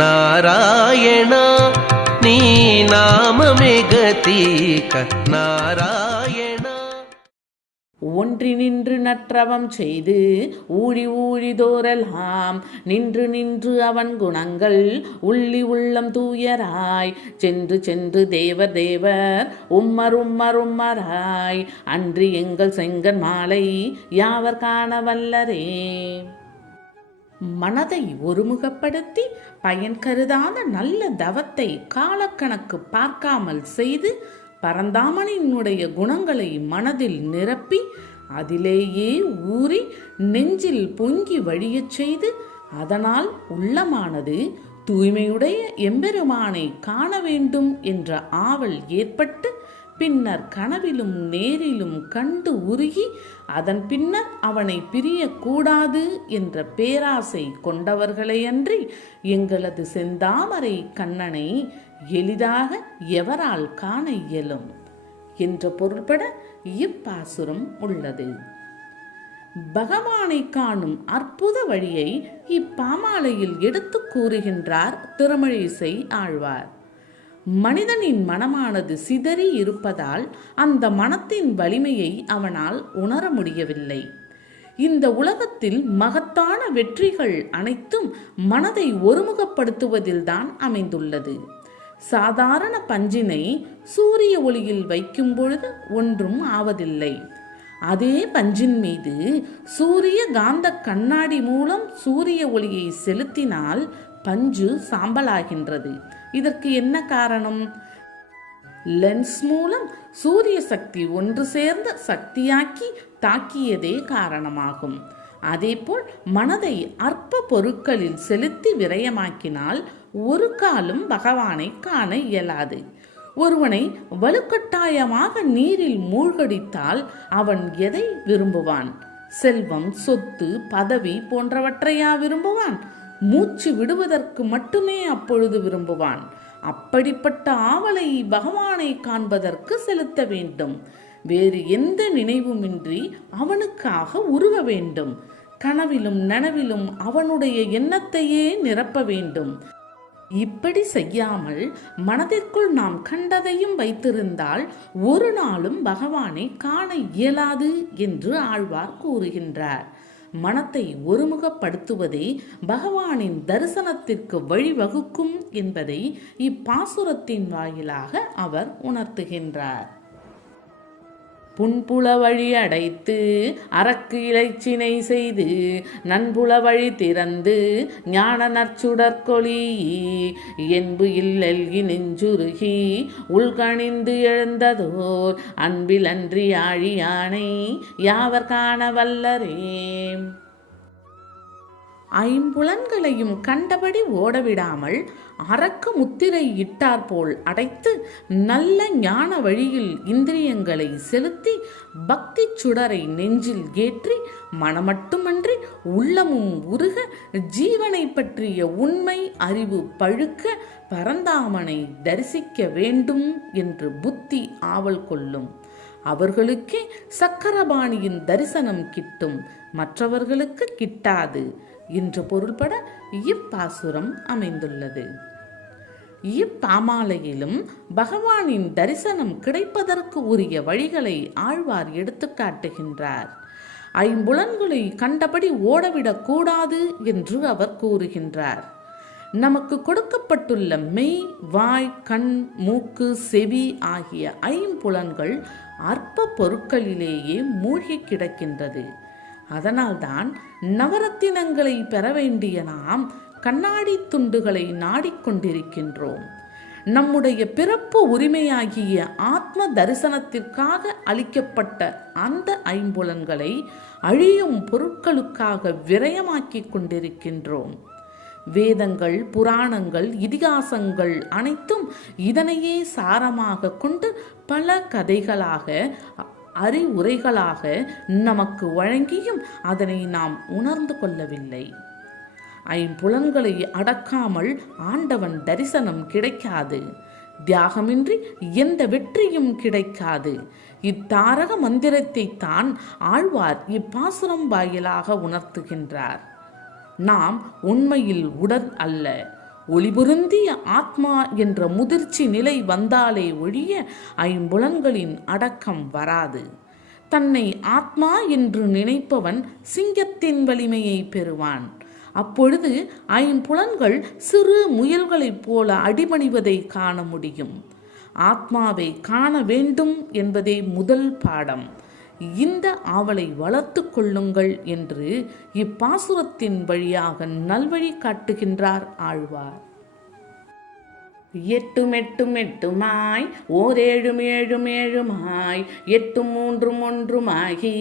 நாராயணா நீ நாமமே கதிக நாராயணா. ஒன்றி நின்று நற்றவம் செய்து ஊழி ஊழிதோரெல்லாம் நின்று நின்று அவன் குணங்கள் உள்ளி உள்ளம் தூயராய் சென்று சென்று தேவர் தேவர் உம்மர் உம்மர் உம்மராய் அன்றி எங்கள் செங்கன் மாலை யாவர் காண வல்லரே. மனதை ஒருமுகப்படுத்தி பயன் கருதாத நல்ல தவத்தை காலக்கணக்கு பார்க்காமல் செய்து பரந்தாமனினுடைய குணங்களை மனதில் நிரப்பி அதிலேயே ஊறி நெஞ்சில் பொங்கி வழியச் செய்து அதனால் உள்ளமானது தூய்மையுடைய எம்பெருமானை காண வேண்டும் என்ற ஆவல் ஏற்பட்டு பின்னர் கனவிலும் நேரிலும் கண்டு உருகி அதன் பின்னர் அவனை பிரியக்கூடாது என்ற பேராசை கொண்டவர்களையன்றி எங்களது செந்தாமரை கண்ணனை எளிதாக எவரால் காண இயலும் என்ற பொருள்பட இப்பாசுரம் உள்ளது. பகவானை காணும் அற்புத வழியை இப்பாமாலையில் எடுத்து கூறுகின்றார் திருமழிசை ஆழ்வார். மனிதனின் மனமானது சிதறி இருப்பதால் அந்த மனத்தின் வலிமையை அவனால் உணர முடியவில்லை. இந்த உலகத்தில் மகத்தான வெற்றிகள் அனைத்தும் மனதை ஒருமுகப்படுத்துவதில்தான் அமைந்துள்ளது. சாதாரண பஞ்சினை சூரிய ஒளியில் வைக்கும் பொழுது ஒன்றும் ஆவதில்லை. அதே பஞ்சின் மீது சூரிய காந்த கண்ணாடி மூலம் சூரிய ஒளியை செலுத்தினால் பஞ்சு சாம்பலாகின்றது. இதற்கு என்ன காரணம்? லென்ஸ் மூலம் சூரிய சக்தி ஒன்று சேர்ந்த சக்தியாக்கி தாக்கியதே காரணமாகும். அதேபோல் மனதை அற்ப பொருட்களில் செலுத்தி விரயமாக்கினால் ஒரு காலும் பகவானை காண இயலாது. ஒருவனை வலுக்கட்டாயமாக நீரில் மூழ்கடித்தால் அவன் எதை விரும்புவான்? செல்வம், சொத்து, பதவி போன்றவற்றையா விரும்புவான்? மூச்சு விடுவதற்கு மட்டுமே அப்பொழுது விரும்புவான். அப்படிப்பட்ட ஆவலை பகவானை காண்பதற்கு செலுத்த வேண்டும். வேறு எந்த நினைவுமின்றி அவனுக்காக உருக வேண்டும். கனவிலும் நனவிலும் அவனுடைய எண்ணத்தையே நிரப்ப வேண்டும். இப்படி செய்யாமல் மனதிற்குள் நாம் கண்டதையும் வைத்திருந்தால் ஒரு நாளும் பகவானை காண இயலாது என்று ஆழ்வார் கூறுகின்றார். மனத்தை ஒருமுகப்படுத்துவதே பகவானின் தரிசனத்திற்கு வழிவகுக்கும் என்பதை இப்பாசுரத்தின் வாயிலாக அவர் உணர்த்துகின்றார். புன்புல வழி அடைத்து அரக்கு இலைச்சினை செய்து நன்புல வழி திறந்து ஞான நற்சுடற்கொளி என்பு இல்லல்கி நெஞ்சுருகி உள்கணிந்து எழுந்ததோர் அன்பில் அன்றி ஆழியானை யாவர் காண வல்லரே. ஐம்புலன்களையும் கண்டபடி ஓடவிடாமல் அரக்கு முத்திரை இட்டாற்போல் அடைத்து நல்ல ஞான வழியில் இந்திரியங்களை செலுத்தி பக்தி சுடரை நெஞ்சில் ஏற்றி மனமட்டுமன்றி உள்ளமும் உருக ஜீவனை பற்றிய உண்மை அறிவு பழுக்க பரந்தாமனை தரிசிக்க வேண்டும் என்று புத்தி ஆவல் கொள்ளும். அவர்களுக்கே சக்கரபாணியின் தரிசனம் கிட்டும், மற்றவர்களுக்கு கிட்டாது என்று பொருள்பட இப்பாசுரம் அமைந்துள்ளது. இப்பாமாலையிலும் பகவானின் தரிசனம் கிடைப்பதற்கு உரிய வழிகளை ஆழ்வார் எடுத்து காட்டுகின்றார். ஐம்புலன்களை கண்டபடி ஓடவிடக் கூடாது என்று அவர் கூறுகின்றார். நமக்கு கொடுக்கப்பட்டுள்ள மெய், வாய், கண், மூக்கு, செவி ஆகிய ஐம்புலன்கள் அற்ப பொருட்களிலேயே மூழ்கி கிடக்கின்றது. அதனால்தான் நவரத்தினங்களை பெற வேண்டிய நாம் கண்ணாடி துண்டுகளை நாடிக்கொண்டிருக்கின்றோம். நம்முடைய பிறப்பு உரிமையாகிய ஆத்ம தரிசனத்திற்காக அளிக்கப்பட்ட அந்த ஐம்புலன்களை அழியும் பொருட்களுக்காக விரயமாக்கிக் கொண்டிருக்கின்றோம். வேதங்கள், புராணங்கள், இதிகாசங்கள் அனைத்தும் இதனையே சாரமாக கொண்டு பல கதைகளாக, அறிவுரைகளாக நமக்கு வழங்கியும் அதனை நாம் உணர்ந்து கொள்ளவில்லை. ஐம்புலன்களை அடக்காமல் ஆண்டவன் தரிசனம் கிடைக்காது. தியாகமின்றி எந்த வெற்றியும் கிடைக்காது. இத்தாரக மந்திரத்தை தான் ஆழ்வார் இப்பாசுரம் வாயிலாக உணர்த்துகின்றார். நாம் உண்மையில் உடல் அல்ல, ஒளிபுருந்திய ஆத்மா என்ற முதிர்ச்சி நிலை வந்தாலே ஒழிய ஐம்புலன்களின் அடக்கம் வராது. தன்னை ஆத்மா என்று நினைப்பவன் சிங்கத்தின் வலிமையை பெறுவான். அப்பொழுது ஐம்புலன்கள் சிறு முயல்களைப் போல அடிபணிவதை காண முடியும். ஆத்மாவை காண வேண்டும் என்பதே முதல் பாடம். இந்த ஆவலை வளர்த்து கொள்ளுங்கள் என்று இப்பாசுரத்தின் வழியாக நல்வழி காட்டுகின்றார் ஆழ்வார். எட்டும் எட்டும் எட்டுமாய் ஓர் ஏழும் ஏழும் ஏழுமாய் எட்டும் மூன்றும் ஒன்றுமாகி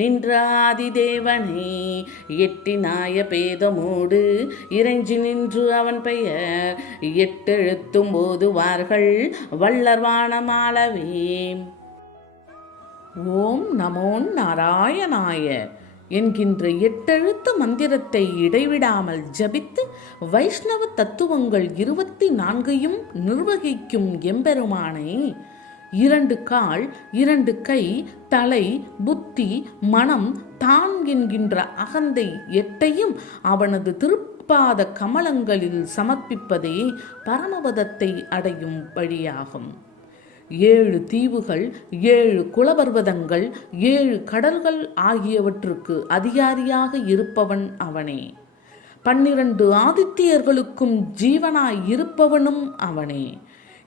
நின்ற ஆதிதேவனை எட்டினாய பேதமோடு இறைஞ்சி நின்று அவன் பெயர் எட்டெழுத்தும் போதுவார்கள் வள்ளர்வானமாளவே. ஓம் நமோ நாராயணாய என்கின்ற எட்டெழுத்து மந்திரத்தை இடைவிடாமல் ஜபித்து வைஷ்ணவ தத்துவங்கள் 24 நிர்வகிக்கும் எம்பெருமானை 2 கால் 2 கை தலை புத்தி மனம் தான் என்கின்ற அகந்தை 8ஐயும் அவனது திருப்பாத கமலங்களில் சமர்ப்பிப்பதே பரமபதத்தை அடையும் வழியாகும். 7 தீவுகள் 7 குலபர்வதங்கள் 7 கடல்கள் ஆகியவற்றுக்கு அதிகாரியாக இருப்பவன் அவனே. 12 ஆதித்யர்களுக்கும் ஜீவனாய் இருப்பவனும் அவனே.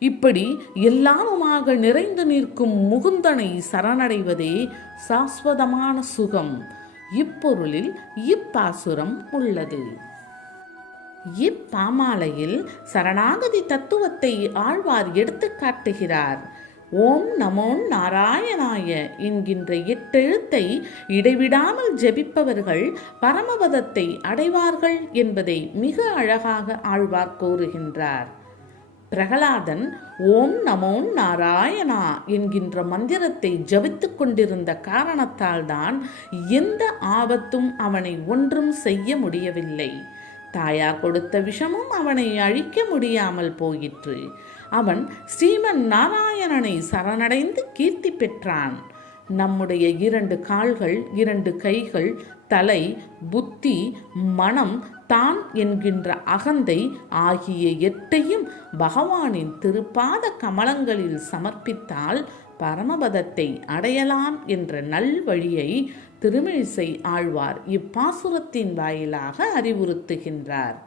இப்படி எல்லாமுமாக நிறைந்து நிற்கும் முகுந்தனை சரணடைவதே சாஸ்வதமான சுகம். இப்பொருளில் இப்பாசுரம் உள்ளது. இப்பாமாலையில் சரணாகதி தத்துவத்தை ஆழ்வார் எடுத்து காட்டுகிறார். ஓம் நமோ நாராயணாய என்கின்ற 8 எழுத்தை இடைவிடாமல் ஜெபிப்பவர்கள் பரமபதத்தை அடைவார்கள் என்பதை மிக அழகாக ஆழ்வார் கூறுகின்றார். பிரகலாதன் ஓம் நமோ நாராயணா என்கின்ற மந்திரத்தை ஜபித்துக் கொண்டிருந்த காரணத்தால் தான் எந்த ஆபத்தும் அவனை ஒன்றும் செய்ய முடியவில்லை. தாயார் கொடுத்த விஷமும் அவனை அழிக்க முடியாமல் போயிற்று. அவன் ஸ்ரீமன் நாராயணனை சரணடைந்து கீர்த்தி பெற்றான். நம்முடைய 2 கால்கள் 2 கைகள் தலை புத்தி மனம் தான் என்கின்ற அகந்தை ஆகிய 8ஐயும் பகவானின் திருப்பாத கமலங்களில் சமர்ப்பித்தால் பரமபதத்தை அடையலாம் என்ற நல்வழியை திருமிழிசை ஆழ்வார் இப்பாசுரத்தின் வாயிலாக அறிவுறுத்துகின்றார்.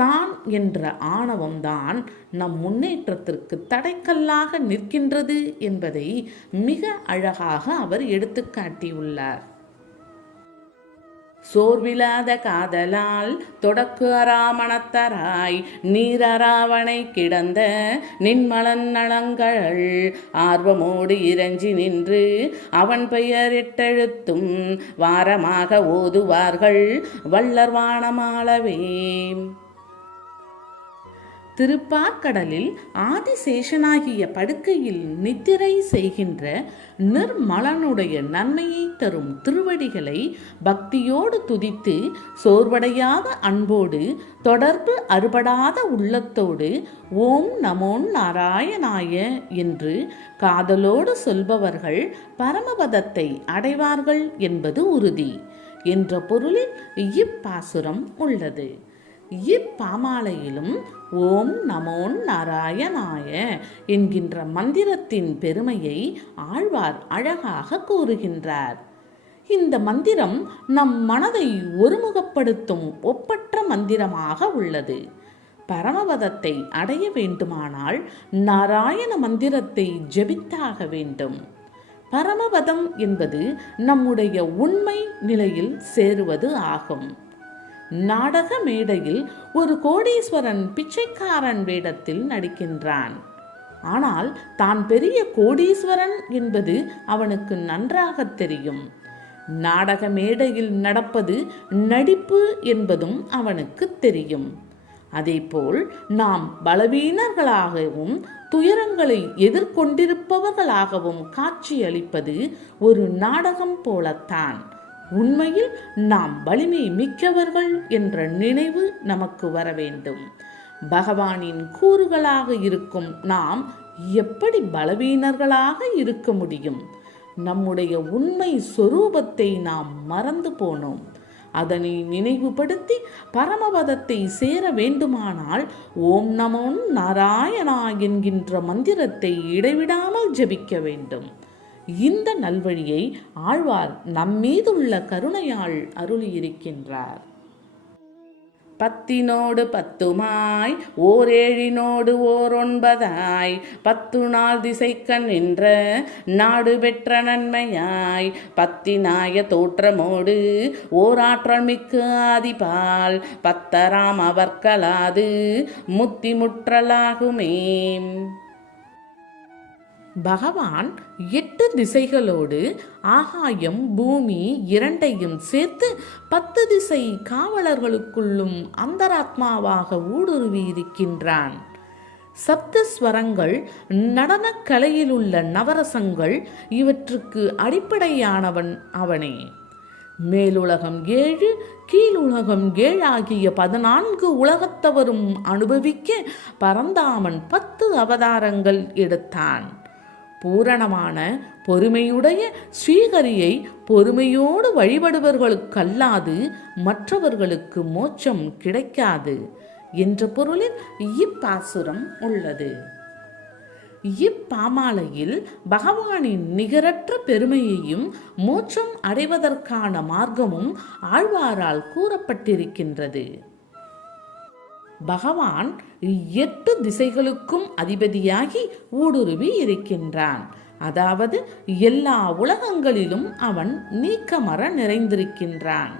தான் என்ற ஆணவம்தான் நம் முன்னேற்றத்திற்கு தடைக்கல்லாக நிற்கின்றது என்பதை மிக அழகாக அவர் எடுத்துக்காட்டியுள்ளார். சோர்விலாத காதலால் தொடக்கு அராமணத்தராய் நீரராவணை கிடந்த நின்மலன் நலங்கள் ஆர்வமோடு இறைஞ்சி நின்று அவன் பெயர் 8 எழுத்தும் வாரமாக ஓதுவார்கள் வள்ளர்வானமாளவே. திருப்பார்கடலில் ஆதிசேஷனாகிய படுக்கையில் நித்திரை செய்கின்ற நிர்மலனுடைய நன்மையை தரும் திருவடிகளை பக்தியோடு துதித்து சோர்வடையாத அன்போடு தொடர்பு அறுபடாத உள்ளத்தோடு ஓம் நமோ நாராயணாய என்று காதலோடு சொல்பவர்கள் பரமபதத்தை அடைவார்கள் என்பது உறுதி என்ற பொருளில் இப்பாசுரம் உள்ளது. இப்பாமாலையிலும் ஓம் நமோ நாராயணாய என்கின்ற மந்திரத்தின் பெருமையை ஆழ்வார் அழகாக கூறுகின்றார். இந்த மந்திரம் நம் மனதை ஒருமுகப்படுத்தும் ஒப்பற்ற மந்திரமாக உள்ளது. பரமபதத்தை அடைய வேண்டுமானால் நாராயண மந்திரத்தை ஜெபித்தாக வேண்டும். பரமபதம் என்பது நம்முடைய உண்மை நிலையில் சேருவது ஆகும். நாடக மேடையில் ஒரு கோடீஸ்வரன் பிச்சைக்காரன் வேடத்தில் நடிக்கின்றான். ஆனால் தான் பெரிய கோடீஸ்வரன் என்பது அவனுக்கு நன்றாக தெரியும். நாடக மேடையில் நடப்பது நடிப்பு என்பதும் அவனுக்கு தெரியும். அதேபோல் நாம் பலவீனர்களாகவும் துயரங்களை எதிர்கொண்டிருப்பவர்களாகவும் காட்சியளிப்பது ஒரு நாடகம் போலத்தான். உண்மையில் நாம் வலிமை மிக்கவர்கள் என்ற நினைவு நமக்கு வர வேண்டும். பகவானின் கூறுகளாக இருக்கும் நாம் எப்படி பலவீனர்களாக இருக்க முடியும்? நம்முடைய உண்மை சொரூபத்தை நாம் மறந்து போனோம். அதனை நினைவுபடுத்தி பரமபதத்தை சேர வேண்டுமானால் ஓம் நமோ நாராயணா என்கின்ற மந்திரத்தை இடைவிடாமல் ஜபிக்க வேண்டும். இந்த நல்வழியை ஆழ்வார் நம்மீதுள்ள கருணையால் அருளியிருக்கின்றார். 10 10 ஓர் 7 ஓர் 9 10 நாள் திசைக்கண் நின்ற நாடு பெற்ற நன்மையாய் 10 தோற்றமோடு ஓராற்றல் மிக்க ஆதிபால் 10 அவர்களாது முத்தி முற்றலாகுமே. பகவான் 8 திசைகளோடு ஆகாயம் பூமி இரண்டையும் சேர்த்து 10 திசை காவலர்களுக்குள்ளும் அந்தராத்மாவாக ஊடுருவி இருக்கின்றான். சப்தஸ்வரங்கள், நடனக் கலையிலுள்ள நவரசங்கள் இவற்றுக்கு அடிப்படையானவன் அவனே. மேலுலகம் 7 கீழுலகம் 7 ஆகிய 14 உலகத்தவரும் அனுபவிக்க பரந்தாமன் 10 அவதாரங்கள் எடுத்தான். பூரணமான பொறுமையுடைய ஸ்ரீஹரியை பொறுமையோடு வழிபடுபவர்களுக்கல்லாது மற்றவர்களுக்கு மோட்சம் கிடைக்காது என்ற பொருளில் இப்பாசுரம் உள்ளது. இப்பாமாலையில் பகவானின் நிகரற்ற பெருமையையும் மோட்சம் அடைவதற்கான மார்க்கமும் ஆழ்வாரால் கூறப்பட்டிருக்கின்றது. பகவான் 8 திசைகளுக்கும் அதிபதியாகி ஊடுருவி இருக்கின்றான். அதாவது எல்லா உலகங்களிலும் அவன் நீக்கமற நிறைந்திருக்கின்றான்.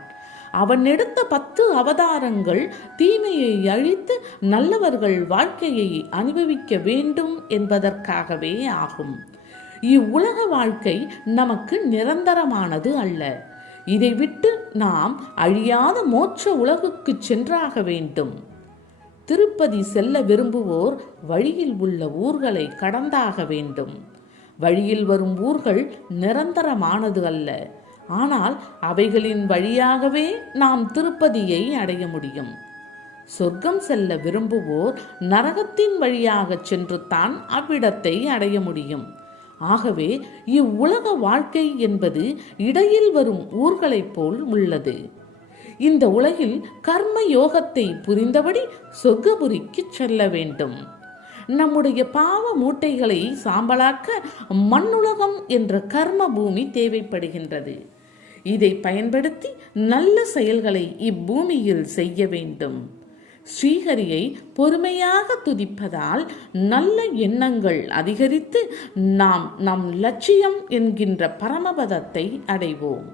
அவன் எடுத்த 10 அவதாரங்கள் தீமையை அழித்து நல்லவர்கள் வாழ்க்கையை அனுபவிக்க வேண்டும் என்பதற்காகவே ஆகும். இவ்வுலக வாழ்க்கை நமக்கு நிரந்தரமானது அல்ல. இதை விட்டு நாம் அழியாத மோட்ச உலகுக்கு சென்றாக வேண்டும். திருப்பதி செல்ல விரும்புவோர் வழியில் உள்ள ஊர்களை கடந்தாக வேண்டும். வழியில் வரும் ஊர்கள் நிரந்தரமானது அல்ல. ஆனால் அவைகளின் வழியாகவே நாம் திருப்பதியை அடைய முடியும். சொர்க்கம் செல்ல விரும்புவோர் நரகத்தின் வழியாக சென்று தான் அவ்விடத்தை அடைய முடியும். ஆகவே இவ்வுலக வாழ்க்கை என்பது இடையில் வரும் ஊர்களைப் போல் உள்ளது. இந்த உலகில் கர்ம யோகத்தை புரிந்தபடி சொர்க்கபுரிக்கு செல்ல வேண்டும். நம்முடைய பாவ மூட்டைகளை சாம்பலாக்க மண்ணுலகம் என்ற கர்ம பூமி தேவைப்படுகின்றது. இதை பயன்படுத்தி நல்ல செயல்களை இப்பூமியில் செய்ய வேண்டும். ஸ்ரீஹரியை பொறுமையாக துதிப்பதால் நல்ல எண்ணங்கள் அதிகரித்து நாம் நம் லட்சியம் என்கின்ற பரமபதத்தை அடைவோம்.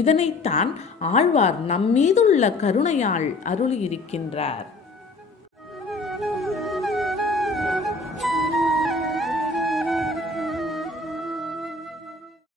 இதனைத்தான் ஆழ்வார் நம்மீதுள்ள கருணையால் அருளியிருக்கின்றார்.